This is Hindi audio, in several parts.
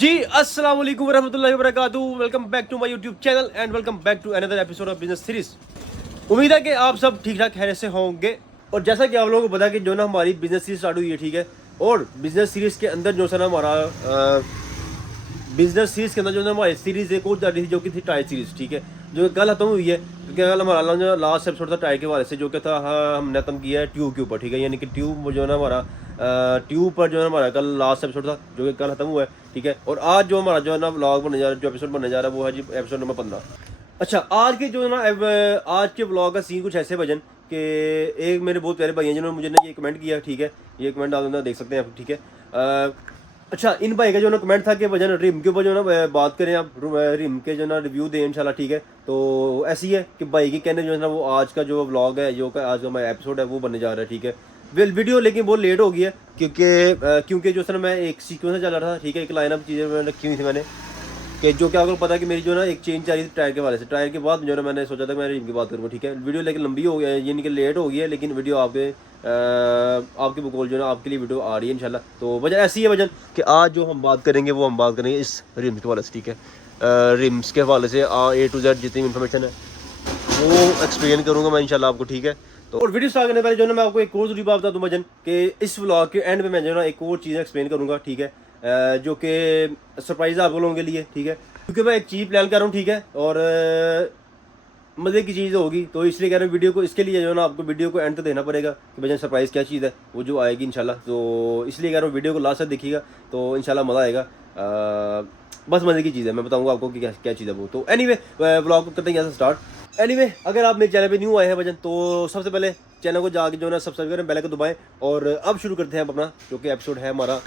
जी अस्सलाम वालेकुम वरहमतुल्लाहि वबरकातुहू। Welcome back to my YouTube channel and welcome back to another episode of business series. उम्मीद है कि आप सब ठीक ठाक खैरियत से होंगे। और जैसा कि आप लोगों को पता है कि जो ना हमारी बिजनेस सीरीज स्टार्ट हुई है, ठीक है। और बिजनेस सीरीज के अंदर जो सा ना हमारा बिजनेस सीरीज के अंदर जो ना हमारी सीरीज एक और चल रही थी, जो कि थी टायर सीरीज, ठीक है। जो कि कल खत्म हुई है, क्योंकि कल हमारा जो लास्ट एपिसोड था टायर के हवाले से, जो कि था हमने खत्म किया है ट्यूब के ऊपर, ठीक है। यानी कि ट्यूब जो है ना हमारा ट्यूब पर जो है हमारा कल लास्ट एपिसोड था, जो कि कल खत्म हुआ है, ठीक है। और आज जो हमारा जो है ना व्लॉग बनने जा रहा है, जो एपिसोड बनने जा रहा है, वो है जी एपिसोड नंबर 15। अच्छा, आज के जो है ना आज के व्लॉग का सीन कुछ ऐसे भजन कि एक मेरे बहुत प्यारे भाई हैं जिन्होंने मुझे ना ये कमेंट किया, ठीक है। ये कमेंट आप देख सकते हैं आप, ठीक है। अच्छा, इन भाई का जो ना कमेंट था कि वजन रिम के ऊपर जो ना बात करें आप, रिम के जो ना रिव्यू दें इंशाल्लाह, ठीक है। तो ऐसी है कि भाई की कहने जो है ना वो आज का जो व्लॉग है, जो का आज का हमारा एपिसोड है, वो बनने जा रहा है, ठीक है। वेल वीडियो लेकिन बहुत लेट हो गई है, क्योंकि जो सर मैं एक सीक्वेंस से चल रहा था, ठीक है। एक लाइनअप चीज़ें रखी हुई थी मैंने, कि जो कि आपको पता है कि मेरी जो ना एक चेंज चाहिए थी टायर के वाले से। टायर के बाद जो ना मैंने सोचा था मैं रिम की बात करूँगा, ठीक है। वीडियो लेकिन लंबी हो गई है, यानी कि लेट हो गई है, लेकिन वीडियो आपके बकौल जो ना आपके लिए वीडियो आ रही है इंशाल्लाह। तो वजह ऐसी है वजन कि आज जो हम बात करेंगे वो हम बात करेंगे इस रिम्स के हवाले से, ठीक है। रिम्स के हवाले से A to Z जितनी इन्फॉर्मेशन है वो एक्सप्लेन करूँगा मैं इंशाल्लाह आपको, ठीक है। तो और वीडियो स्टार्ट करने पहले जो ना मैं आपको एक और जरूरी बात बता दूँ वजन, कि इस व्लॉग के एंड में मैं जो ना एक और चीज़ एक्सप्लेन करूँगा, ठीक है। जो कि सरप्राइज है आप लोगों के लिए, ठीक है। क्योंकि मैं एक चीज़ प्लान कर रहा हूँ, ठीक है। और मज़े की चीज़ होगी, तो इसलिए कह रहा हूँ वीडियो को, इसके लिए जो ना आपको वीडियो को एंड तक देना पड़ेगा कि भजन सरप्राइज़ क्या चीज़ है वो जो आएगी इंशाल्लाह। तो इसलिए कह रहा हूँ वीडियो को लास्ट तक देखिएगा, तो इंशाल्लाह मज़ा आएगा। बस मज़े की चीज़ है, मैं बताऊँगा आपको कि क्या चीज़ है वो। तो एनीवे व्लॉग को करते हैं यहाँ से स्टार्ट। एनीवे अगर आप मेरे चैनल पे न्यू आए हैं भजन, तो सबसे पहले चैनल को जाके जो ना सब्सक्राइब करें, बेल आइकन दबाएं। और अब शुरू करते हैं अपना जो कि एपिसोड है हमारा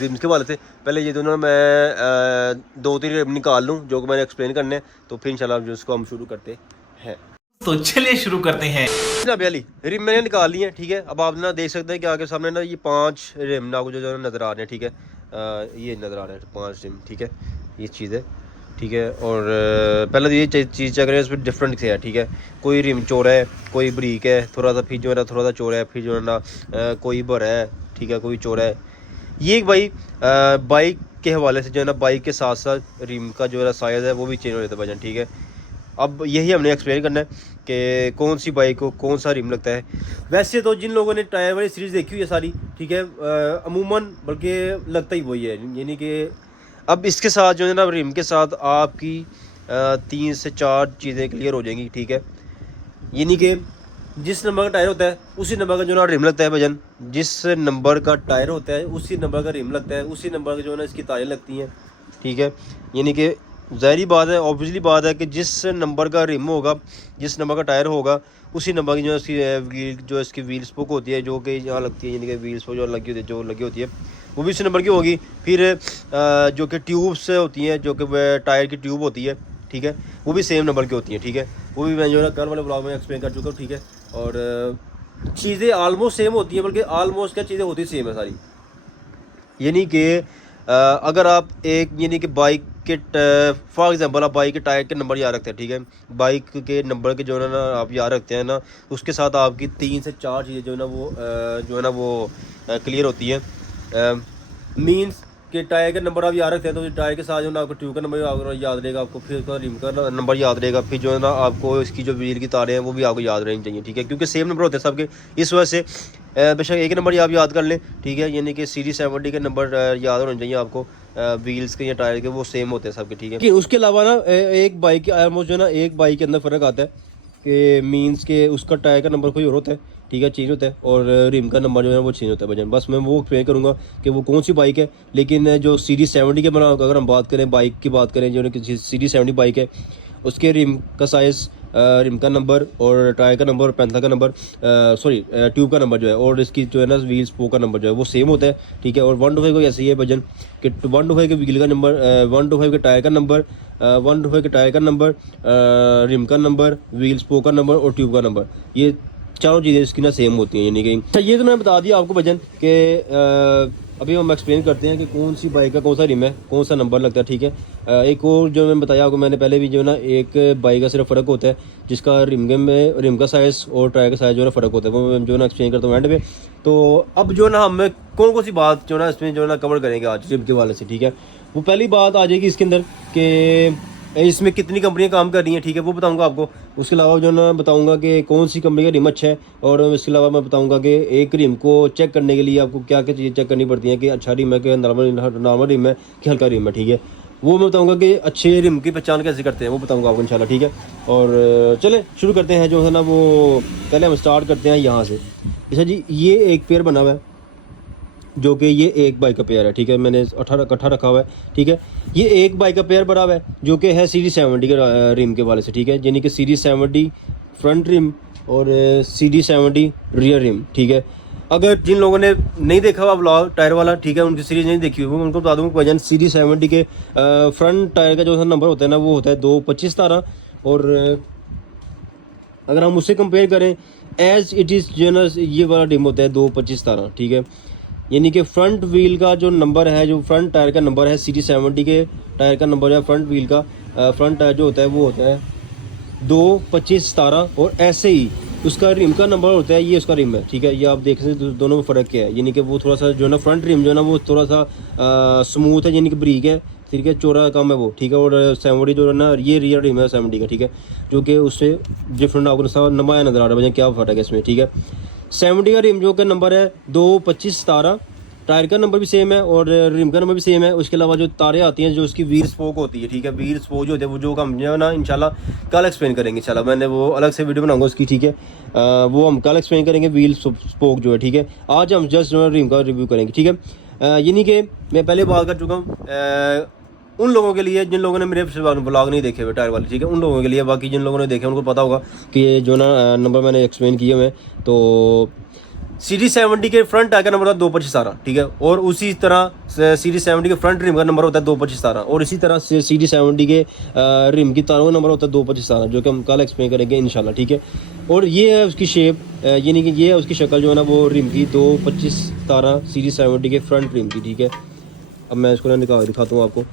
रिम्स के वाले से। पहले ये दोनों मैं 2-3 रिम निकाल लूँ जो कि मैंने एक्सप्लेन करने हैं, तो फिर इंशाल्लाह जो इसको हम शुरू करते हैं। तो चलिए शुरू करते हैं। जनाब अली रिम मैंने निकाल ली है, ठीक है। अब आप ना देख सकते हैं कि आगे सामने ना ये 5 रिम ना जो नज़र आ रहे हैं, ठीक है। ये नज़र आ रहे हैं 5 रिम, ठीक है। ये चीज़ है, ठीक है। और पहले तो ये चीज़ चेक करें, इसमें डिफरेंट है, ठीक है। कोई रिम चौड़ा है, कोई बरीक है थोड़ा सा, फिर जो है ना थोड़ा सा चौड़ा है, फिर जो है ना कोई बड़ा है, ठीक है, कोई चौड़ा है। ये भाई बाइक के हवाले से जो है ना बाइक के साथ साथ रिम का जो है साइज़ है वो भी चेंज हो जाता है वजन, ठीक है। अब यही हमने एक्सप्लेन करना है कि कौन सी बाइक को कौन सा रिम लगता है। वैसे तो जिन लोगों ने टायर वाली सीरीज़ देखी हुई है सारी, ठीक है, अमूमन बल्कि लगता ही वही है। यानी कि अब इसके साथ जो है ना रिम के साथ आपकी 3 से 4 चीज़ें क्लियर हो जाएंगी, ठीक है। यानी कि जिस नंबर का टायर होता है उसी नंबर का जो ना रिम लगता है भजन, जिस नंबर का टायर होता है उसी नंबर का रिम लगता है, उसी नंबर का जो है ना इसकी तारें लगती हैं, ठीक है। यानी कि ज़ाहिरी बात है, ऑब्वियसली बात है कि जिस नंबर का रिम होगा, जिस नंबर का टायर होगा, उसी नंबर की जो इसकी व्हील, जो इसकी व्हील स्पोक होती है, जो कि यहाँ लगती है, यानी कि व्हील स्पोक जो लगी होती है, जो लगी होती है वो भी उसी नंबर की होगी। फिर जो कि ट्यूब्स होती हैं, जो कि टायर की ट्यूब होती है, ठीक है, वो भी सेम नंबर की होती हैं, ठीक है। वो भी मैं जो है कल वाले ब्लॉग में एक्सप्लेन कर चुका हूँ, ठीक है। और चीज़ें आलमोस्ट सेम होती हैं, बल्कि आलमोस्ट क्या चीज़ें होती सेम है सारी। यानी कि अगर आप एक, यानी कि बाइक के फॉर एग्जांपल आप बाइक के टायर के नंबर याद रखते हैं, ठीक है। बाइक के नंबर के जो है ना आप याद रखते हैं ना, उसके साथ आपकी 3 से 4 चीज़ें जो है ना वो क्लियर होती हैं। मीन्स कि टायर का नंबर आप याद रखते हैं, तो टायर के साथ जो ना आपको ट्यूब का नंबर याद रहेगा, आपको फिर उसका रिम का नंबर याद रहेगा, फिर जो है ना आपको इसकी जो व्हील की तारें हैं वो भी आपको याद रहनी चाहिए, ठीक है। क्योंकि सेम नंबर होते हैं सबके, इस वजह से बेशक एक नंबर आप याद कर लें, ठीक है। यानी कि सीरीज 70 के नंबर याद होने चाहिए आपको, व्हील्स के या टायर के वो सेम होते हैं सबके, ठीक है। उसके अलावा ना एक बाइक ऑलमोस्ट जो है ना एक बाइक के अंदर फ़र्क आता है कि मीन्स के उसका टायर का नंबर कोई और होता है, ठीक है, चेंज होता है, और रिम का नंबर जो है वो चेंज होता है भजन। बस मैं वो एक्सप्लेन करूँगा कि वो कौन सी बाइक है। लेकिन जो सीरीज 70 के बना, अगर हम बात करें बाइक की बात करें, जो कि सीरीज 70 बाइक है, उसके रिम का साइज़, रिम का नंबर और टायर का नंबर, पैंथर का नंबर, सॉरी ट्यूब का नंबर जो है, और इसकी जो है ना व्हील स्पोक का नंबर जो है वो सेम होता है, ठीक है। और 1 to 5 को ऐसे ही है भजन कि 1 to 5 के व्हील का नंबर, 1 to 5 के टायर का नंबर, 1 to 5 के टायर का नंबर, रिम का नंबर, व्हील स्पोक का नंबर और ट्यूब का नंबर, ये चारों चीज़ें इसकी ना सेम होती हैं। यानी कि अच्छा, ये तो मैं बता दिया आपको भजन कि अभी हम एक्सप्लेन करते हैं कि कौन सी बाइक का कौन सा रिम है, कौन सा नंबर लगता है, ठीक है। एक और जो मैं बताया आपको मैंने पहले भी, जो ना एक बाइक का सिर्फ फ़र्क होता है जिसका रिम का साइज़ और टायर का साइज़ जो है फ़र्क होता है, वो मैं जो ना एक्सप्लेन करता हूँ एंड पे। तो अब जो ना हम कौन सी बात जो ना इसमें जो ना कवर करेंगे आज रिम के वाले से, ठीक है। वो पहली बात आ जाएगी इसके अंदर कि इसमें कितनी कंपनियां काम कर रही हैं, ठीक है, वो बताऊंगा आपको। उसके अलावा जो ना बताऊंगा कि कौन सी कंपनी का रिम अच्छा है, और इसके अलावा मैं बताऊंगा कि एक रिम को चेक करने के लिए आपको क्या क्या चीज़ें चेक करनी पड़ती हैं कि अच्छा रिम है कि नॉर्मल रिम है कि हल्का रिम है, ठीक है। वो मैं बताऊंगा कि अच्छे रिम की पहचान कैसे करते हैं, वो बताऊंगा आपको इंशाल्लाह, ठीक है। और चले शुरू करते हैं जो है ना, वो पहले हम स्टार्ट करते हैं यहाँ से। अच्छा जी, ये एक पेयर बना हुआ है जो कि ये एक बाइक का पेयर है, ठीक है। मैंने 18 इकट्ठा रखा हुआ है, ठीक है। ये एक बाइक का पेयर बना हुआ है जो कि है सीरीज 70 के रिम के वाले से, ठीक है। यानी कि सीरीज 70 फ्रंट रिम और सीरीज 70 रियर रिम, ठीक है। अगर जिन लोगों ने नहीं देखा हुआ ब्लॉग टायर वाला, ठीक है, उनकी सीरीज नहीं देखी हुई, वो उनको बता दूँ वजन सीरीज 70 के फ्रंट टायर का जो नंबर होता है ना, वो होता है 225/17। और अगर हम उससे कंपेयर करें एज इट इज़ जो ना, ये वाला रिम होता है 225/17, ठीक है। यानी कि फ्रंट व्हील का जो नंबर है, जो फ्रंट टायर का नंबर है सीरीज 70 के टायर का नंबर है, फ्रंट व्हील का फ्रंट टायर जो होता है वो होता है 225/17। और ऐसे ही उसका रिम का नंबर होता है, ये उसका रिम है, ठीक है। ये आप देख सकते हैं दोनों में फ़र्क क्या है। यानी कि वो थोड़ा सा जो है ना फ्रंट रिम जो है ना वो थोड़ा सा स्मूथ है, यानी कि ब्रीक है, ठीक है, चौड़ा कम है वो, ठीक है। और 70 जो है ना, ये रियर रिम है 70 का, ठीक है, जो कि उससे डिफरेंट आपको नमाया नज़र आ रहा है भैया, क्या फ़र्क है इसमें, ठीक है। 70 का रिम जो का नंबर है 225/17, टायर का नंबर भी सेम है और रिम का नंबर भी सेम है। उसके अलावा जो तारें आती हैं, जो उसकी व्हील स्पोक होती है, ठीक है, व्हील स्पोक जो होते हैं वो जो हम जो है ना इंशाल्लाह कल एक्सप्लेन करेंगे, इंशाल्लाह मैंने वो अलग से वीडियो बनाऊंगा उसकी, ठीक है। वो हम कल एक्सप्लेन करेंगे व्हील स्पोक जो है, ठीक है। आज हम जस्ट जो है रिम का रिव्यू करेंगे, ठीक है। यानी कि मैं पहले बात कर चुका हूँ उन लोगों के लिए जिन लोगों ने मेरे ब्लॉग नहीं देखे हुए टायर वाले, ठीक है, उन लोगों के लिए। बाकी जिन लोगों ने देखे उनको पता होगा कि ये जो ना नंबर मैंने एक्सप्लेन किए हुए। तो सीरीज 70 के फ्रंट टायर का नंबर होता है 225/17, ठीक है। और उसी तरह सीरीज 70 के फ्रंट रिम का नंबर होता है 225/17। और इसी तरह से सीरीज 70 के रिम की तारों का नंबर होता है 225/17, जो कि हम कल एक्सप्लेन करेंगे इंशाल्लाह, ठीक है। और ये है उसकी शेप, यानी कि ये है उसकी शक्ल जो है ना वो रिम की 225/17 सीरीज 70 के फ्रंट रिम की, ठीक है। अब मैं इसको ना दिखाता हूँ आपको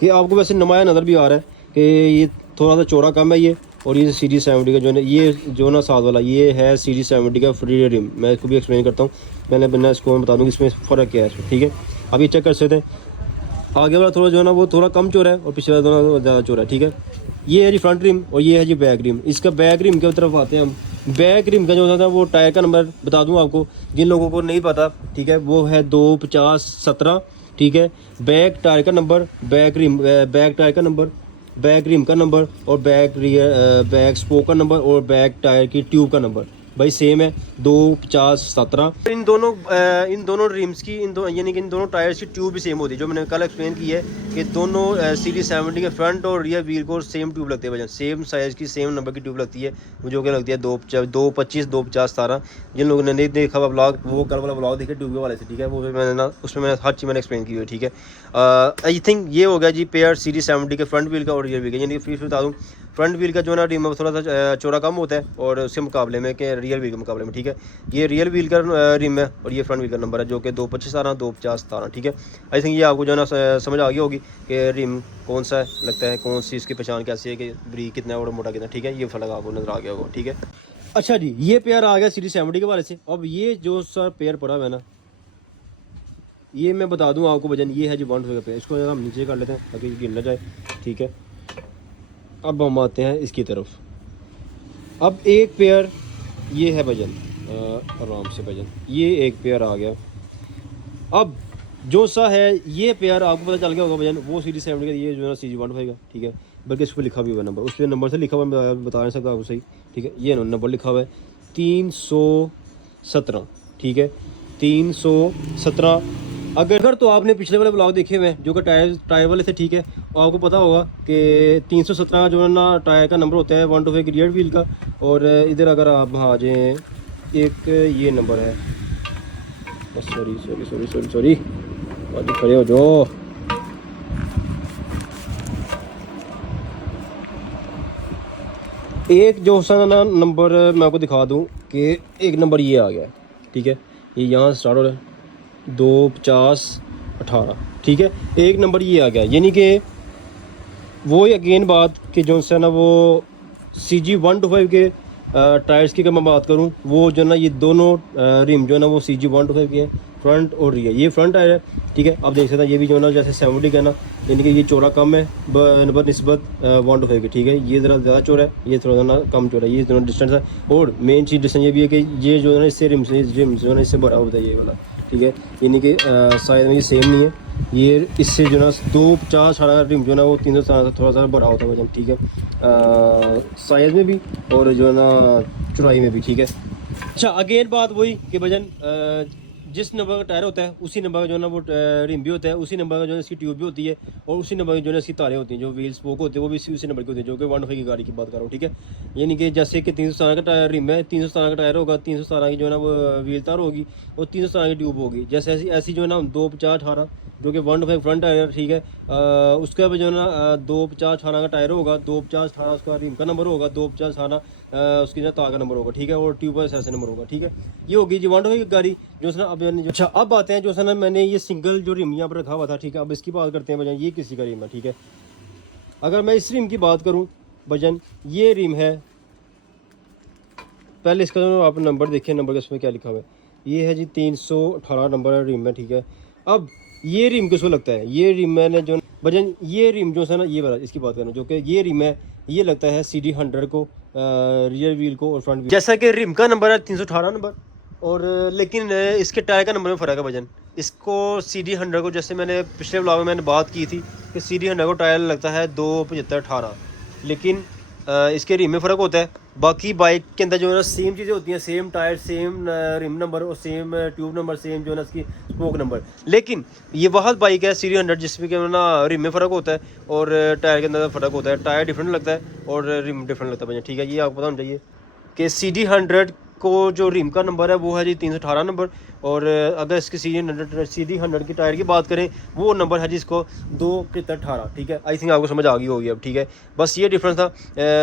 कि आपको वैसे नुमाया नज़र भी आ रहा है कि ये थोड़ा सा चौड़ा कम है ये। और ये सीरीज 70 का जो है ये जो ना साथ वाला ये है सीरीज 70 का फ्री रिम। मैं इसको भी एक्सप्लेन करता हूँ, मैंने बिना इसको बता दूँ कि इसमें फ़र्क क्या है इसमें, ठीक है। अब ये चेक कर सकते हैं, आगे वाला थोड़ा जो है ना वो थोड़ा कम चौड़ा है और पिछले वाला थोड़ा ज़्यादा चौड़ा है, ठीक है। ये है जी फ्रंट रिम और ये है जी बैक रिम। इसका बैक रिम की तरफ आते हैं हम। बैक रिम का जो होता है वो टायर का नंबर बता दूँ आपको जिन लोगों को नहीं पता, ठीक है, वो है 250/17, ठीक है। बैक टायर का नंबर, बैक टायर का नंबर, बैक रिम का नंबर और बैक स्पोक का नंबर और बैक टायर की ट्यूब का नंबर भाई सेम है 250/17। इन दोनों रिम्स की यानी कि इन दोनों टायर्स की ट्यूब भी सेम होती है, जो मैंने कल एक्सप्लेन की है कि दोनों सीरीज 70 के फ्रंट और रियर व्हील को सेम ट्यूब लगती है भैया, सेम साइज़ की सेम नंबर की ट्यूब लगती है, जो कि लगती है 225/17। जिन लोगों ने नहीं देखा हुआ ब्लॉग वो कल वाला ब्लॉग देखे ट्यूब वाले से, ठीक है, वो मैंने ना उसमें मैंने हर चीज़ मैंने एक्सप्लेन की हुई है, ठीक है। आई थिंक ये हो गया जी पेयर सीरीज 70 के फ्रंट व्हील का और रियर व्हील का। यानी कि फिर बता दूँ फ्रंट व्हील का जो है ना रिम थोड़ा सा चौड़ा कम होता है और उसके मुकाबले में कि रियल व्हील के मुकाबले में, ठीक है। ये रियल व्हील का रिम है और ये फ्रंट व्हील का नंबर है जो कि 225/17 250/17, ठीक है। आई थिंक ये आपको जो है ना समझ आ गई होगी कि रिम कौन सा लगता है, कौन सी इसकी पहचान कैसी है कि ब्रीक कितना और मोटा कितना, ठीक है। ये फर्क आपको नजर आ गया होगा, ठीक है। अच्छा जी, ये पेयर आ गया सीरीज 70 के वाले से। अब ये जो सर पेयर पड़ा हुआ है ना, ये मैं बता दूं आपको वजन ये है जी 1 का पेयर। इसको हम नीचे कर लेते हैं ताकि गिर ना जाए, ठीक है। अब हम आते हैं इसकी तरफ। अब एक पेयर ये है वजन, आराम से वजन ये एक पेयर आ गया। अब जो सा है ये पेयर आपको पता चल गया होगा वजन, वो सीरीज 70 का ये जो है ना सीरीज 1 का, ठीक है। बल्कि इस पर लिखा भी हुआ नंबर, उस पर नंबर से लिखा हुआ, मैं बता नहीं सकता आपको सही, ठीक है। ये नंबर लिखा हुआ है 317, ठीक है, 317। अगर तो आपने पिछले वाले ब्लॉग देखे हुए हैं जो कि टायर वाले थे, ठीक है, और आपको पता होगा कि 317 जो है ना टायर का नंबर होता है 125 रियर व्हील का। और इधर अगर आप आ जाएँ, एक ये नंबर है, सॉरी आज खड़े हो जाओ। एक जो सा ना नंबर मैं आपको दिखा दूं कि एक नंबर ये आ गया, ठीक है। ये यहाँ से स्टार्ट हो रहा है, 250/18, ठीक है। एक नंबर ये आ गया, यानी कि वो अगेन बात कि जो है ना वो CG125 के टायर्स की अगर मैं बात करूं, वो जो है ना ये दोनों रिम जो है ना वो CG125 के हैं, फ्रंट और रियर। ये फ्रंट टायर है, ठीक है। आप देख सकते हैं ये भी जो है ना जैसे 70 का है ना, यानी कि ये चौड़ा कम है नस्बत 125 की, ठीक है। ये ज़रा ज़्यादा चौड़ा है, ये थोड़ा ना कम चौड़ा है, ये दोनों डिस्टेंस है। और मेन चीज़ डिस्टेंस ये भी है कि ये जो है ना इससे रिम जो है ना इससे बड़ा होता है ये वाला, ठीक है। यानी कि साइज़ में ये सेम नहीं है, ये इससे जो है ना 250/18 रिम जो है ना वो 317 से थोड़ा सा बड़ा होता है वजन, ठीक है, साइज़ में भी और जो है ना चौड़ाई में भी, ठीक है। अच्छा, अगेन बात वही कि वजन जिस नंबर का टायर होता है उसी नंबर का जो है ना वो रिम भी होता है, उसी नंबर का जो है इसकी ट्यूब भी होती है, और उसी नंबर की जो है इसकी तारें होती हैं, जो व्हील स्पोक होते हैं वो भी उसी नंबर की होती है, जो कि 125 की गाड़ी की बात कर रहा हूँ, ठीक है। यानी कि जैसे कि 317 का टायर रिम है, 317 का टायर होगा, 317 की जो है ना वो व्हील तार होगी, और 317 की ट्यूब होगी। जैसे ऐसी ऐसी जो है ना 250/18 जो कि 125 फ्रंट टायर, ठीक है। उसके बाद जो है ना 250/18 का टायर होगा, 250/18 उसका रिम का नंबर होगा, 250/18 उसकी जो तार का नंबर होगा, ठीक है, और ट्यूब का ऐसे नंबर होगा, ठीक है। ये होगी जी 125 की गाड़ी जो है ना। अब अच्छा, अब आते हैं जो है ना मैंने ये सिंगल जो रिम यहाँ पर रखा हुआ था, ठीक है। अब इसकी बात करते हैं भजन, ये किसी का रिम है, ठीक है। अगर मैं इस रिम की बात करूँ भजन, ये रिम है, पहले इसका जो आप नंबर देखिए, नंबर का इसमें क्या लिखा हुआ है, ये है जी 318 नंबर रिम है, ठीक है। अब ये रिम किसको लगता है, ये रिम मैंने जो भजन, ये रिम जो है ना ये वाला इसकी बात करना, जो कि ये रिम है, ये लगता है CD100 को, रियर व्हील को और फ्रंट व्हील। जैसा कि रिम का नंबर है 318 नंबर, और लेकिन इसके टायर का नंबर में फ़र्क है भजन। इसको CD100 को, जैसे मैंने पिछले ब्लॉग में मैंने बात की थी कि CD100 को टायर लगता है 275/18, लेकिन इसके रिम में फ़र्क होता है। बाकी बाइक के अंदर जो है ना सेम चीज़ें होती हैं, same tyre, same rim number और सेम ट्यूब नंबर, सेम जो है ना इसकी स्पोक नंबर। लेकिन ये वह बाइक है CD100 जिसमें कि ना रिम में फ़र्क होता है और टायर के अंदर फ़र्क होता है। टायर डिफरेंट लगता है और रिम डिफरेंट लगता है भैया, ठीक है। ये आपको पता होना चाहिए कि CD100 को जो रिम का नंबर है वो है जी 318 नंबर, और अगर इसकी CD100 की टायर की बात करें, वो नंबर है जिसको 275/18, ठीक है। आई थिंक आपको समझ आ गई होगी अब, ठीक है। बस ये डिफरेंस था,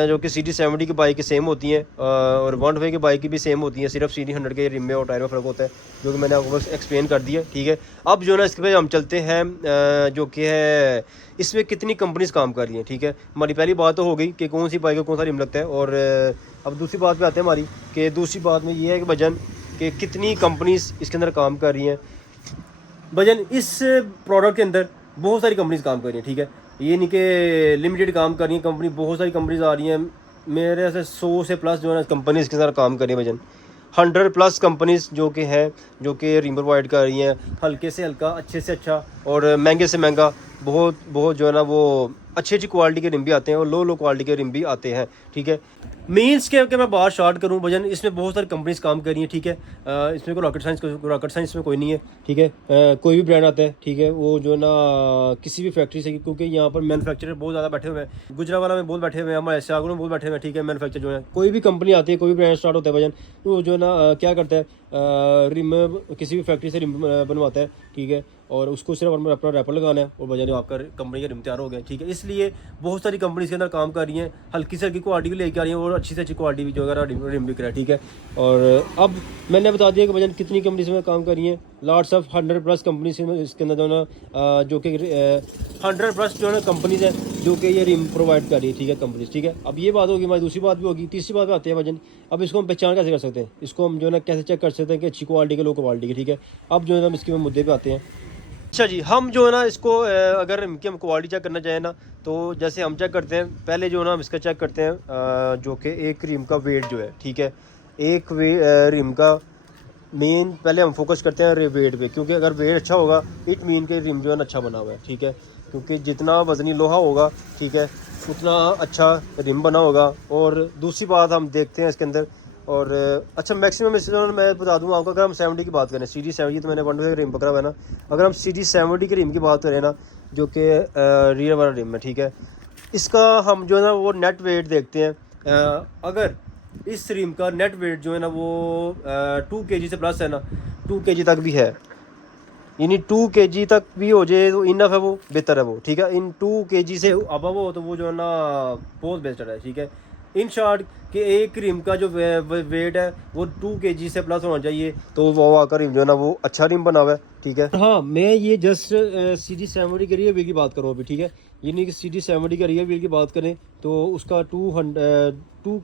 जो कि CD70 की बाइक की सेम होती हैं और 125 की बाइक की भी सेम होती हैं, सिर्फ CD100 के रिम में और टायर में फ़र्क होता है, जो कि मैंने आपको बस एक्सप्लेन कर दिया, ठीक है। अब जो है ना इसके पे हम चलते हैं, जो कि है इसमें कितनी कंपनीज काम कर रही हैं, ठीक है। हमारी पहली बात तो हो गई कि कौन सी बाइक को कौन सा रिम लगता है, और अब दूसरी बात पे आते हैं हमारी, कि दूसरी बात में ये है कि भजन कि कितनी कंपनीज इसके अंदर काम कर रही हैं। भजन इस प्रोडक्ट के अंदर बहुत सारी कंपनीज काम कर रही हैं, ठीक है। ये नहीं कि लिमिटेड काम कर रही हैं कंपनी, बहुत सारी कंपनीज आ रही हैं, मेरे से 100 से प्लस जो है ना कंपनीज के साथ काम कर रही हैं भजन। 100+ कंपनीज जो कि हैं, जो कि रिम प्रोवाइड कर रही हैं, हल्के से हल्का, अच्छे से अच्छा और महंगे से महंगा, बहुत बहुत जो है ना वो अच्छी अच्छी क्वालिटी के रिम भी आते हैं और लो क्वालिटी के रिम भी आते हैं, ठीक है। मीन्स के मैं बात स्टार्ट करूं भजन, इसमें बहुत सारी कंपनीज काम कर रही हैं, ठीक है। इसमें कोई रॉकेट साइंस में कोई नहीं है, ठीक है। कोई भी ब्रांड आता है, ठीक है, वो जो है ना किसी भी फैक्ट्री से, क्योंकि यहाँ पर मैन्युफैक्चरर बहुत ज़्यादा बैठे हुए हैं, गुजरावाला में बहुत बैठे हुए हैं, हमारे शाहपुर में बहुत बैठे हुए हैं, ठीक है। मैन्युफैक्चर जो है, कोई भी कंपनी आती है, कोई भी ब्रांड स्टार्ट होता है भजन, तो जो है ना क्या करता है, रिम किसी भी फैक्ट्री से रिम बनवाता है, ठीक है, और उसको सिर्फ अपना रैपर लगाना है और बजाय आपका कंपनी का रिम तैयार हो गया, ठीक है। इसलिए बहुत सारी कंपनी के अंदर काम कर रही हैं, हल्की से हल्की क्वालिटी भी लेके आ रही हैं और अच्छी से अच्छी क्वालिटी भी जो है रिम बिक रहा है, ठीक है। और अब मैंने बता दिया कि भजन कितनी कंपनीज में काम कर रही हैं, लॉट्स ऑफ 100+ कंपनीज इसके अंदर जो है ना, जो कि 100+ जो है ना कंपनीज हैं जो कि ये रिम प्रोवाइड कर रही है, ठीक है, कंपनीज, ठीक है। अब ये बात होगी हमारी, दूसरी बात भी होगी, तीसरी बात पे आते हैं भजन। अब इसको हम पहचान कैसे कर सकते हैं, इसको हम जो है ना कैसे चेक कर सकते हैं कि अच्छी क्वालिटी के, लो क्वालिटी के, ठीक है। अब जो है ना हम इसके मुद्दे पे आते हैं। अच्छा जी, हम जो है ना इसको अगर इनकी हम क्वालिटी चेक करना चाहें ना, तो जैसे हम चेक करते हैं, पहले जो है ना हम इसका चेक करते हैं, जो कि एक रिम का वेट जो है, ठीक है। एक रिम का मेन पहले हम फोकस करते हैं वेट पे, क्योंकि अगर वेट अच्छा होगा इट मीन के रिम जो है ना अच्छा बना हुआ है, ठीक है। क्योंकि जितना वज़नी लोहा होगा, ठीक है, उतना अच्छा रिम बना होगा। और दूसरी बात हम देखते हैं इसके अंदर, और अच्छा मैक्सिमम इस मैं बता दूँ आपको, अगर हम 70 की बात करें, CD70 तो मैंने 125 रिम पकड़ा हुआ है ना, अगर हम CD70 की रिम की बात करें ना, जो कि रियर वाला रिम है, ठीक है, इसका हम जो है ना वो नेट वेट देखते हैं। अगर इस रिम का नेट वेट जो है ना वो 2 kg से प्लस है ना, 2 kg तक भी है, यानी 2 kg तक भी हो जाए तो इनफ है, वो बेहतर है वो, ठीक है। इन 2 kg से अब वो तो वो जो है ना बहुत बेहतर है, ठीक है। इन शॉर्ट कि एक रिम का जो वेट है वो 2 kg से प्लस होना चाहिए, तो वो आकर रिम जो है ना वो अच्छा रिम बना हुआ है, ठीक है। हाँ, मैं ये जस्ट CD70 के रियर व्हील की बात करूँ अभी, ठीक है। ये नहीं कि CD70 का रियर व्हील की बात करें तो उसका 2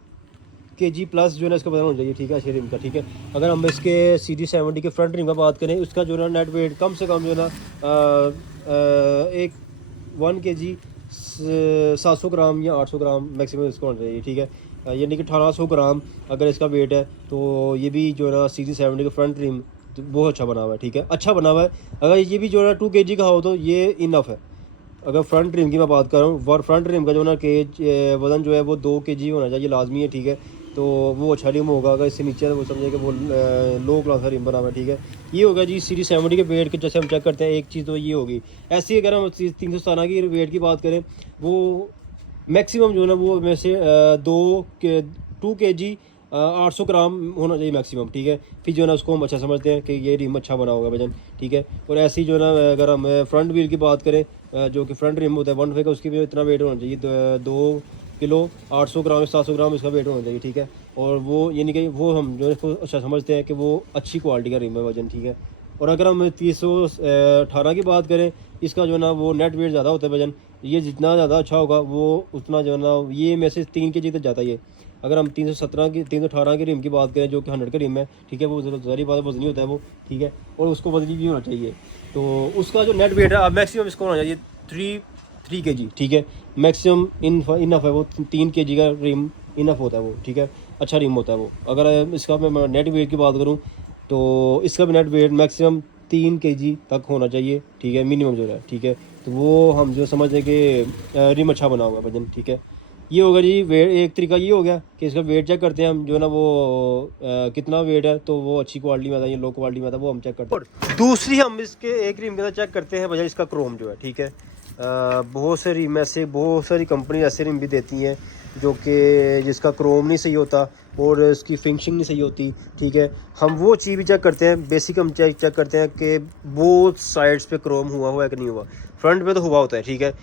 kg प्लस जो है ना इसका पता होना चाहिए, ठीक है, अच्छे रिम का, ठीक है। अगर हम इसके CD70 के फ्रंट रिम का बात करें, उसका जो है ना नेट वेट कम से कम जो है ना एक 1 kg 700 ग्राम या 800 ग्राम मैक्सिमम इसको होना चाहिए, ठीक है। यानी कि 1800 ग्राम अगर इसका वेट है, तो ये भी जो है ना CD70 का फ्रंट रिम तो बहुत अच्छा बना हुआ है, ठीक है, अच्छा बना हुआ है। अगर ये भी जो है ना 2 kg का हो तो ये इनफ है। अगर फ्रंट रिम की मैं बात कर रहा हूँ, फ्रंट रिम का जो है ना वज़न जो है वो 2 kg होना चाहिए, लाजमी है, ठीक है। तो वो अच्छा रिम होगा। अगर इससे नीचे है तो वो समझे कि वो लो क्लास का रिम बना हुआ है, ठीक है। ये होगा जी CD70 के वेट के, जैसे हम चेक करते हैं, एक चीज़ तो ये होगी। ऐसी अगर हम 317 की वेट की बात करें, वो मैक्सिमम जो है ना वो में से 2 kg 800 ग्राम होना चाहिए मैक्सिमम, ठीक है। फिर जो है ना उसको हम अच्छा समझते हैं कि ये रिम अच्छा बना होगा वजन, ठीक है। और ऐसी जो है ना अगर हम फ्रंट व्हील की बात करें, जो कि फ्रंट रिम होता है 1 का, उसकी भी इतना वेट होना चाहिए 2 किलो 800 ग्राम 700 ग्राम इसका वेट होना चाहिए, ठीक है। और वो यानी कि वो हम जो है इसको अच्छा समझते हैं कि वो अच्छी क्वालिटी का रिम है वजन, ठीक है। और अगर हम 318 की बात करें, इसका जो है ना वो नेट वेट ज़्यादा होता है वजन, ये जितना ज़्यादा अच्छा होगा वो उतना जो है ना ये में से 3 kg तक जाता है ये। अगर हम 318 की रिम की बात करें, जो कि 100 का रिम है, ठीक है, वो ज़रूरी बात है, वजनी होता है वो, ठीक है। और उसको वजनी भी होना चाहिए, तो उसका जो नेट वेट है मैक्सिमम इसको होना चाहिए 3 kg, ठीक है। मैक्सिमम इनफ है वो 3 kg का रिम इनफ होता है वो, ठीक है, अच्छा रिम होता है वो। अगर इसका मैं नेट वेट की बात करूँ तो इसका भी नेट वेट मैक्सिमम 3 kg तक होना चाहिए, ठीक है, मिनिमम जो है, ठीक है। तो वो हम जो समझते हैं कि रिम अच्छा बना होगा वजन, ठीक है। ये होगा जी वेट। एक तरीका ये हो गया कि इसका वेट चेक करते हैं हम, जो है ना वो कितना वेट है, तो वो अच्छी क्वालिटी में आता है या लो क्वालिटी में आता है, वो हम चेक करते हैं। और दूसरी हम इसके एक रिम के अंदर चेक करते हैं वजह इसका क्रोम जो है, ठीक है। बहुत से रिम ऐसे, बहुत सारी कंपनी ऐसे रिम भी देती हैं जो कि जिसका क्रोम नहीं सही होता और उसकी फिनिशिंग नहीं सही होती, ठीक है। हम वो चीज़ भी चेक करते हैं, बेसिक हम चेक करते हैं कि बोथ साइड्स पे क्रोम हुआ है कि नहीं हुआ। फ्रंट पे तो हुआ होता है, ठीक है।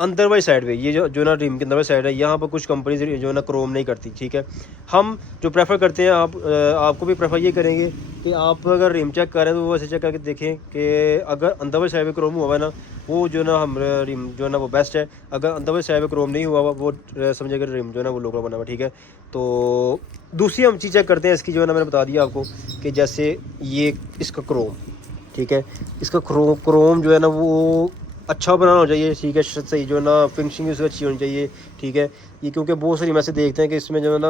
अंदर वाली साइड पे ये जो ना रिम के अंदर वाली साइड है, यहाँ पर कुछ कंपनीज जो है ना क्रोम नहीं करती, ठीक है। हम जो प्रेफर करते हैं, आपको भी प्रेफर ये करेंगे कि आप अगर रिम चेक करें तो वो ऐसे चेक करके देखें कि अगर अंदर वाली साइड पे क्रोम हुआ है ना, वो जो ना हम रिम जो है ना वो बेस्ट है। अगर अंदर वाली साइड पे क्रोम नहीं हुआ वो समझे कि रिम जो है ना वो लोकल बना हुआ, ठीक है। तो दूसरी हम चीज़ चेक करते हैं इसकी, जो है ना मैंने बता दिया आपको कि जैसे ये इसका क्रोम, ठीक है, इसका क्रोम जो है ना वो अच्छा बनाना चाहिए, ठीक है, सही जो है ना फिनिशिंग उसकी अच्छी होनी चाहिए, ठीक है। ये क्योंकि बहुत सारी मैसेज देखते हैं कि इसमें जो है ना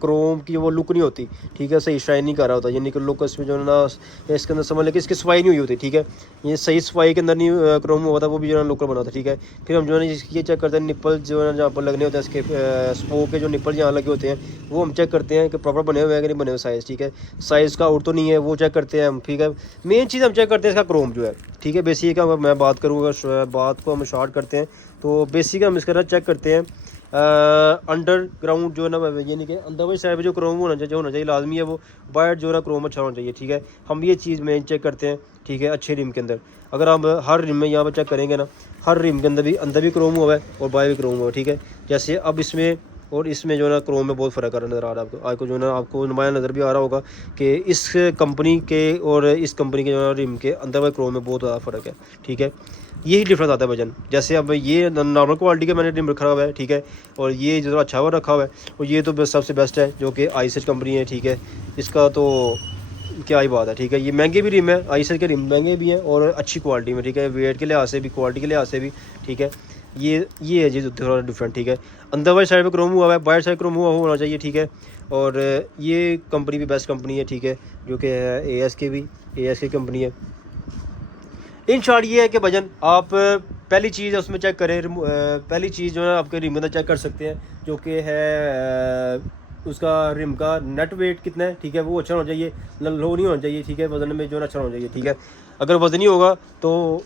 क्रोम की वो लुक नहीं होती, ठीक है, सही शाइन नहीं कर रहा होता, यानी कि लुक इसमें जो है ना इसके अंदर समझ लें कि इसकी सफाई नहीं हुई होती, ठीक है। ये सही सफाई के अंदर नहीं क्रोम हुआ था, वो भी जो है ना लुक बना था, ठीक है। फिर हम जो है ना ये चेक करते हैं निप्पल जो है ना जहाँ पर लगने होते हैं इसके स्पोक के जो निप्पल जहाँ लगे होते हैं, वो हम चेक करते हैं कि प्रॉपर बने हुए हैं कि नहीं बने हुए साइज़, ठीक है। साइज़ का आउट तो नहीं है, वो चेक करते हैं हम, ठीक है। मेन चीज़ हम चेक करते हैं इसका क्रोम जो है, ठीक है। बेसिक का मैं बात करूँगा, बात को हम शॉर्ट करते हैं, तो बेसिक हम इसका चेक करते हैं अंडरग्राउंड जो है ना, यानी कि अंदर वाली साइड पे जो क्रोम होना चाहिए लाजमी है वो। बाहर जो है ना क्रोम अच्छा होना चाहिए, ठीक है। हम ये चीज़ मेन चेक करते हैं, ठीक है, अच्छे रिम के अंदर। अगर हम हर रिम में यहाँ पर चेक करेंगे ना, हर रिम के अंदर भी क्रोम हुआ है और बाहर भी क्रोम हुआ है, ठीक है। जैसे अब इसमें और इसमें जो है ना क्रोम में बहुत फ़र्क आ रहा नज़र आ रहा है आपको जो है ना, आपको नुमाया नज़र भी आ रहा होगा कि इस कंपनी के और इस कंपनी के जो है ना रिम के अंदर वाले क्रोम में बहुत ज़्यादा फ़र्क है, ठीक है। यही डिफरेंस आता है वजन। जैसे अब ये नॉर्मल क्वालिटी का मैंने रिम रखा हुआ है, ठीक है, और ये जो अच्छा हुआ रखा हुआ है, और ये तो सबसे बेस्ट है जो कि आईसेज कंपनी है, ठीक है। इसका तो क्या ही बात है, ठीक है। ये महंगे भी रिम है, आईसेज के रिम महंगे भी हैं और अच्छी क्वालिटी में, ठीक है, वेट के लिहाज से भी, क्वालिटी के लिहाज से भी, ठीक है। ये है जी थोड़ा डिफरेंट, ठीक है। अंदर वाली साइड पे क्रोम हुआ है, बाहर साइड क्रोम हुआ होना चाहिए, ठीक है। और ये कंपनी भी बेस्ट कंपनी है, ठीक है, जो कि है ASK कंपनी है। इन शॉर्ट ये है कि भजन आप पहली चीज़ उसमें चेक करें, पहली चीज़ जो है आपके रिम में चेक कर सकते हैं, जो कि है उसका रिम का नेट वेट कितना है, ठीक है, वो अच्छा होना चाहिए, लो नहीं होना चाहिए, ठीक है। वजन में जो है अच्छा होना चाहिए, ठीक है। अगर वजनी होगा तो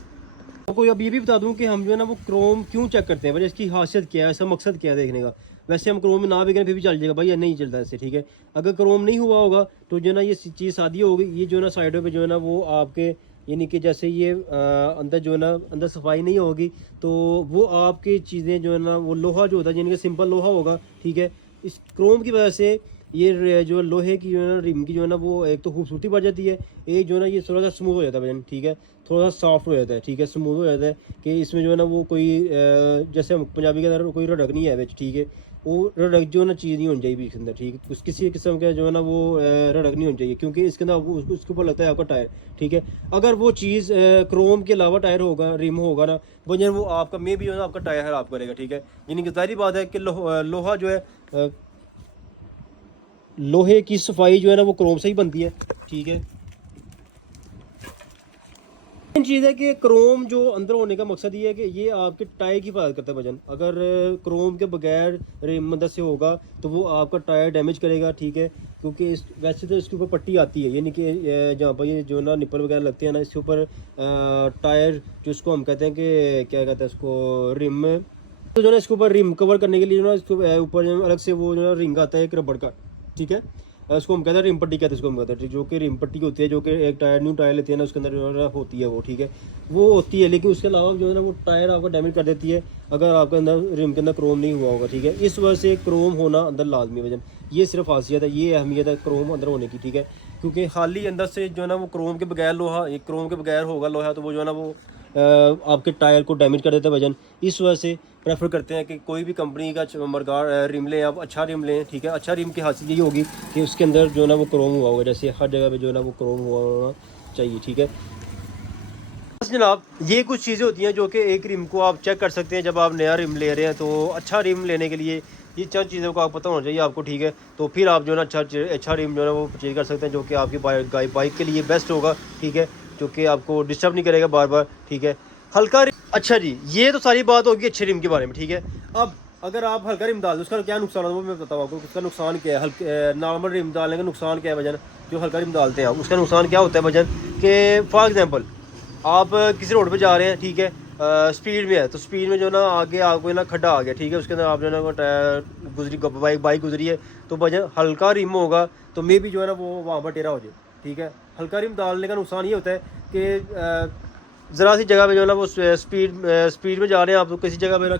आपको अब ये भी बता दूं कि हम जो है ना वो क्रोम क्यों चेक करते हैं, वजह इसकी खासियत क्या है, इसका मकसद क्या है देखने का। वैसे हम क्रोम में ना भी करें फिर भी चल जाएगा भाई, ये नहीं चलता ऐसे, ठीक है। अगर क्रोम नहीं हुआ होगा तो जो है ना ये चीज़ सादी होगी, ये जो है ना साइडों पे जो है ना वो आपके यानी कि जैसे ये अंदर जो है ना अंदर सफाई नहीं होगी तो वो आपकी चीज़ें जो है ना वो लोहा जो होता है यानी कि सिंपल लोहा होगा, ठीक है, इस क्रोम की वजह से ये जो लोहे की जो है ना रिम की जो है ना वो एक तो खूबसूरती बढ़ जाती है, एक जो है ना ये थोड़ा सा स्मूथ हो जाता है वजन, ठीक है, थोड़ा सा सॉफ्ट हो जाता है, ठीक है, स्मूथ हो जाता है कि इसमें जो है ना वो कोई जैसे हम पंजाबी के अंदर कोई रड़क नहीं है बिच, ठीक है, वो रड़क जो है ना चीज़ नहीं होनी चाहिए इसके अंदर, ठीक है, किसी किस्म का जो है ना वो रड़क नहीं होनी चाहिए, क्योंकि इसके अंदर आपको उसके ऊपर लगता है आपका टायर, ठीक है। अगर वो चीज़ क्रोम के अलावा टायर होगा, रिम होगा ना वजन, वो आपका मे भी जो है ना आपका टायर खराब करेगा, ठीक है। यानी कि जाहिर बात है कि लोहा जो है लोहे की सफाई जो है ना वो क्रोम से ही बनती है, ठीक है। मेन चीज़ है कि क्रोम जो अंदर होने का मकसद ये है कि ये आपके टायर की हिफाजत करता है वजन। अगर क्रोम के बगैर रिम मदद से होगा तो वो आपका टायर डैमेज करेगा, ठीक है, क्योंकि वैसे तो इसके ऊपर पट्टी आती है, यानी कि जहाँ पर ये जो ना निप्पल वगैरह लगते हैं ना इसके ऊपर टायर जो इसको हम कहते हैं कि क्या कहते हैं इसको रिम में, तो जो है इसके ऊपर रिम कवर करने के लिए जो ना इसके ऊपर अलग से वो जो है रिंग आता है एक रबड़ का, ठीक है, उसको हम कहते हैं रिम पट्टी कहते हैं, इसको हम कहते हैं, जो कि रिम पट्टी होती है, जो कि एक टायर न्यू टायर लेते हैं ना उसके अंदर जो है होती है वो, ठीक है, वो होती है। लेकिन उसके अलावा जो है ना वो टायर आपका डैमेज कर देती है अगर आपके अंदर रिम के अंदर क्रोम नहीं हुआ होगा, ठीक है। इस वजह से क्रोम होना अंदर लाजमी वजन, ये सिर्फ खासियत है, ये अहमियत है क्रोम अंदर होने की, ठीक है, क्योंकि खाली अंदर से जो है ना वो क्रोम के बगैर लोहा, ये क्रोम के बगैर होगा लोहा तो वो जो है ना वो आपके टायर को डैमेज कर देता है वजन। इस वजह से प्रेफर करते हैं कि कोई भी कंपनी का मरगार रिम लें आप, अच्छा रिम लें, ठीक है। अच्छा रिम की हासियत यही होगी कि उसके अंदर जो है ना वो क्रोम हुआ होगा, जैसे हर जगह पे जो है ना वो क्रोम हुआ होना चाहिए, ठीक है। बस जनाब ये कुछ चीज़ें होती हैं जो कि एक रिम को आप चेक कर सकते हैं जब आप नया रिम ले रहे हैं। तो अच्छा रिम लेने के लिए ये चंद चीज़ों का आप पता होना चाहिए आपको, ठीक है। तो फिर आप जो है ना अच्छा रिम जो है ना वो परचेज कर सकते हैं जो कि आपकी बाइक के लिए बेस्ट होगा, ठीक है, जो कि आपको डिस्टर्ब नहीं करेगा बार बार, ठीक है। हल्का रिम, अच्छा जी ये तो सारी बात होगी अच्छे रिम के बारे में, ठीक है। अब अगर आप हल्का रिम डाल दो उसका क्या नुकसान होता है वो मैं बताऊँ आपको। उसका नुकसान क्या है, हल्के नॉर्मल रिम डालने का नुकसान क्या है वजन, जो हल्का रिम डालते हैं आप उसका नुकसान क्या होता है वजन के, फॉर एग्जाम्पल आप किसी रोड पे जा रहे हैं, ठीक है, स्पीड में है, तो स्पीड में जो ना आगे आपको ना खड्डा आ गया, ठीक है, उसके अंदर आप जो है ना टायर गुजरी बाइक गुजरी है, तो वजन हल्का रिम होगा तो मे भी जो है ना वो वहाँ पर टेढ़ा हो जाए, ठीक है। हल्का रिम डालने का नुकसान ये होता है कि ज़रा सी जगह पे जो है ना वो स्पीड में जा रहे हैं आप, तो किसी जगह पे ना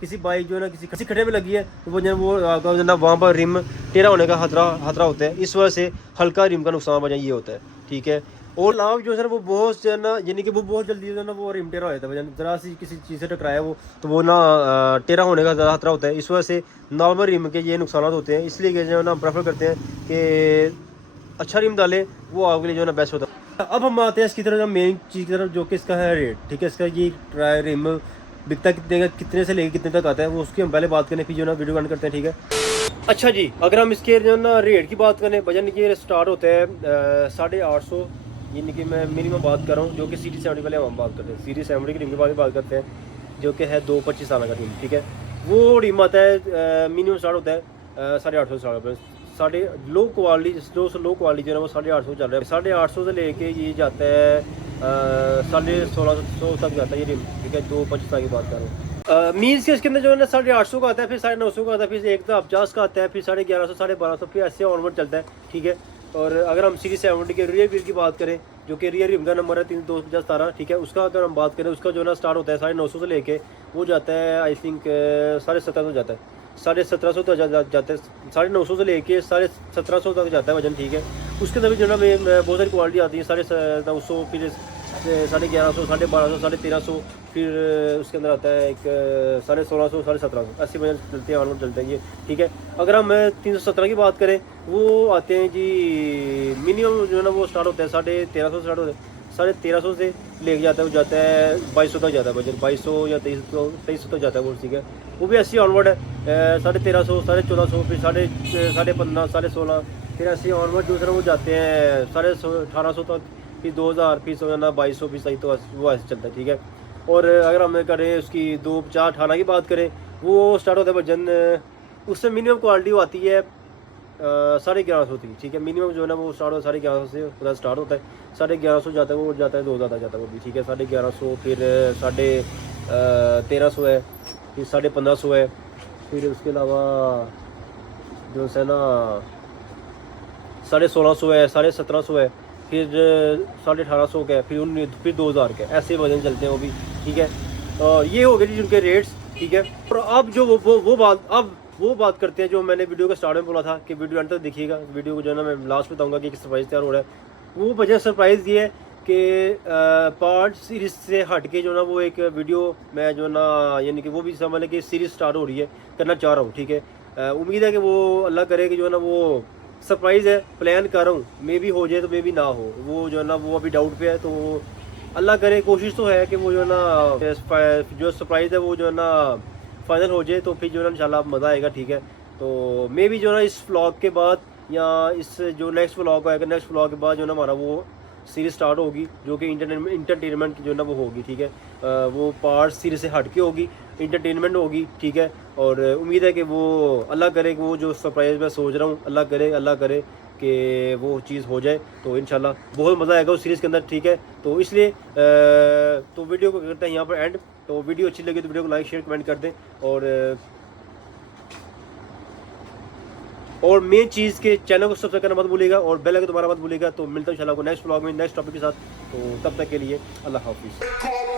किसी बाइक जो है ना किसी खड्डे में लगी है तो वो जो है वो आपका जो है ना वहाँ पर रिम टेढ़ा होने का खतरा होता है। इस वजह से हल्का रिम का नुकसान वजह ये होता है, ठीक है। और लाभ जो है ना वो बहुत जो है ना, यानी कि वो बहुत जल्दी जो है ना वो रिम टेढ़ा हो जाता है, ज़रा सी किसी चीज़ से टकराया वो तो वो ना टेढ़ा होने का ज़्यादा खतरा होता है। इस वजह से नॉर्मल रिम के ये नुकसान होते हैं, इसलिए कि जो है ना हम प्रेफर करते हैं कि अच्छा रिम डालें, वो आपके लिए जो है ना बेस्ट होता है। अब हम आते हैं इसकी तरफ, मेन चीज़ की तरफ, जो कि इसका है रेट, ठीक है। इसका ये रिम बिकता कितने का, कितने से लेके कितने तक आता है वो उसकी हम पहले बात करें, फिर जो है ना वीडियो रन करते हैं, ठीक है। अच्छा जी अगर हम इसके जो है ना रेट की बात करें, वजन ये स्टार्ट होता है 850, यानी कि मैं मिनिमम बात कर रहा हूँ, जो कि सीरीज 70 वाले हम बात करते हैं, सीरीज 70 की रिम के बारे में बात करते हैं, जो कि है 225 साल का रिम, ठीक है। वो रिम आता है मिनिमम स्टार्ट होता है 850 स्टार्ट, साढ़े लो क्वालिटी लो क्वालिटी जो है ना वो 850 चल रहा है, 850 से लेके ये जाता है 1650 तक जाता है ये रिम, ठीक है। 225 की बात कर रहा हूँ। मीन्स के इसके अंदर जो है ना 850 का आता है, फिर 950 का आता है, फिर 150 का आता है, फिर 1150, 1250, फिर ऐसे ऑनवर्ड चलता है, ठीक है। और अगर हम सीरीज 70 के रियर व्हील की बात करें, जो कि रियर रिम का नंबर है 3250, ठीक है, उसका अगर हम बात करें, उसका जो है ना स्टार्ट होता है 950 से लेके वो जाता है आई थिंक 1750 जाता है, 1750 तक जाता है, 950 से लेके 1750 तक जाता है वजन, ठीक है। उसके अंदर भी जो है ना बहुत सारी क्वालिटी आती है, 950, फिर 1150, 1250, 1350, फिर उसके अंदर आता है एक 1650, 1750, ऐसे वजन चलते हैं, ऑनवर्ड चलते हैं ये, ठीक है। अगर हम 317 की बात करें, वो आते हैं जी मिनिमम जो है ना वो स्टार्ट होता है 1350 स्टार्ट होता है, 1350 से लेके जाता है, वो जाता है 2200 तक जाता है वजन, 2200 या 2300 तक जाता है वो, ठीक है। वो भी ऐसी ऑनवर्ड है 1350, 1450, फिर 1550, 16.5, फिर ऐसे ऑनवर्ड जो है वो जाते हैं 1850 तक, फिर 2000, फिर जो है ना 2200, फिर सही, तो वो ऐसे चलता है, ठीक है। और अगर हम करें उसकी 2418 की बात करें, वो स्टार्ट होता है वजन, उससे मिनिमम क्वालिटी वो आती है 1150 होती है, ठीक है। मिनिमम जो है ना वो स्टार्ट होता है 1150 से पूरा स्टार्ट होता है, 1150 जाता है, वो जाता है 2000 जाता है वो भी, ठीक है। 1150, फिर 1350 है, फिर 1550 है, फिर उसके अलावा जो है ना 1650 है, 1750 है, फिर 1850 का है, फिर 2000 का, ऐसे वजन चलते हैं वो भी, ठीक है। ये हो गए जी उनके रेट्स, ठीक है। और अब जो वो बात, अब वो बात करते हैं जो मैंने वीडियो के स्टार्ट में बोला था कि वीडियो अंत तक देखिएगा। वीडियो को जो है ना मैं लास्ट में बताऊंगा कि एक सरप्राइज़ तैयार हो रहा है। वो वजह सरप्राइज़ ये है कि पार्ट सीरीज से हट के जो ना वो एक वीडियो मैं जो ना यानी कि वो भी समझ लें कि सीरीज़ स्टार्ट हो रही है, करना चाह रहा हूँ, ठीक है। उम्मीद है कि वो अल्लाह करे कि जो है ना वो सरप्राइज़ है, प्लान कर रहा हूँ, मे भी हो जाए तो मे भी ना हो, वो जो है ना वो अभी डाउट पे है। तो अल्लाह करे, कोशिश तो है कि वो जो है ना जो सरप्राइज़ है वो जो है ना फाइनल हो जाए, तो फिर जो है ना इंशाल्लाह मज़ा आएगा, ठीक है। तो मे भी जो है ना इस व्लॉग के बाद या इस जो नेक्स्ट व्लॉग आएगा, नेक्स्ट व्लॉग के बाद जो है ना हमारा वो सीरीज स्टार्ट होगी जो कि इंटरटेनमेंट की जो है ना वो होगी, ठीक है। वो पार्ट सीरीज से हट के होगी, इंटरटेनमेंट होगी, ठीक है। और उम्मीद है कि वो अल्लाह करे कि वो जो सरप्राइज़ मैं सोच रहा हूँ, अल्लाह करे कि वो चीज़ हो जाए, तो इंशाल्लाह बहुत मज़ा आएगा उस सीरीज़ के अंदर, ठीक है। तो इसलिए तो वीडियो को करते हैं यहाँ पर एंड। तो वीडियो अच्छी लगी तो वीडियो को लाइक शेयर कमेंट कर दें, और मेन चीज़ के चैनल को सब्सक्राइब करना मत भूलिएगा और बेल आइकन दोबारा मत भूलिएगा। तो मिलता हूँ इंशाल्लाह को नेक्स्ट व्लॉग में नेक्स्ट टॉपिक के साथ। तो तब तक के लिए अल्लाह हाफिज़।